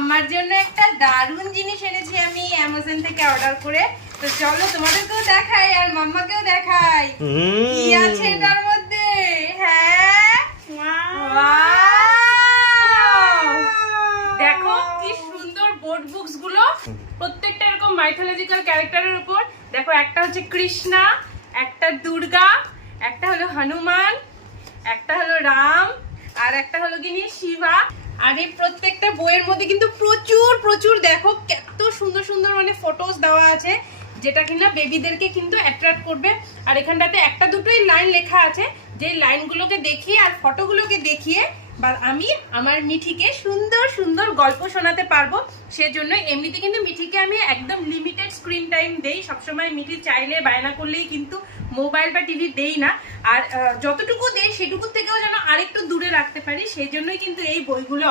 মাম্মার জন্য একটা দারুণ জিনিস এনেছি আমি অ্যামাজন থেকে অর্ডার করে। তো চলো তোমাদেরকেও দেখাই আর মাম্মাকেও দেখাই কি আছে এটার মধ্যে। হ্যাঁ, দেখো কি সুন্দর বোর্ড বুকস গুলো, প্রত্যেকটা এরকম মাইথোলজিক্যাল ক্যারেক্টারের উপর। দেখো একটা হচ্ছে কৃষ্ণা, একটা দুর্গা, একটা হলো হনুমান, একটা হলো রাম, আর একটা হলো গিনি শিবা। আর এই প্রত্যেকটা বইয়ের মধ্যে কিন্তু প্রচুর প্রচুর দেখো কত সুন্দর সুন্দর মানে ফটোস দেওয়া আছে, যেটা কিনা বেবিদেরকে কিন্তু অ্যাট্রাক্ট করবে। আর এখানটাতে একটা দুটোই লাইন লেখা আছে, যে লাইনগুলোকে দেখিয়ে আর ফটোগুলোকে দেখিয়ে বা আমি আমার মিঠিকে সুন্দর সুন্দর গল্প শোনাতে পারবো। সেজন্য এমনিতে কিন্তু মিঠিকে আমি একদম লিমিটেড স্ক্রিন টাইম দেই সবসময়। মিঠি চাইলে বায়না করলেই কিন্তু মোবাইল বা টিভি দেই না, আর যতটুকু দেই সেটুকু থেকেও যেন আরেকটু দূরে রাখতে পারি, সেই জন্যই কিন্তু এই বইগুলো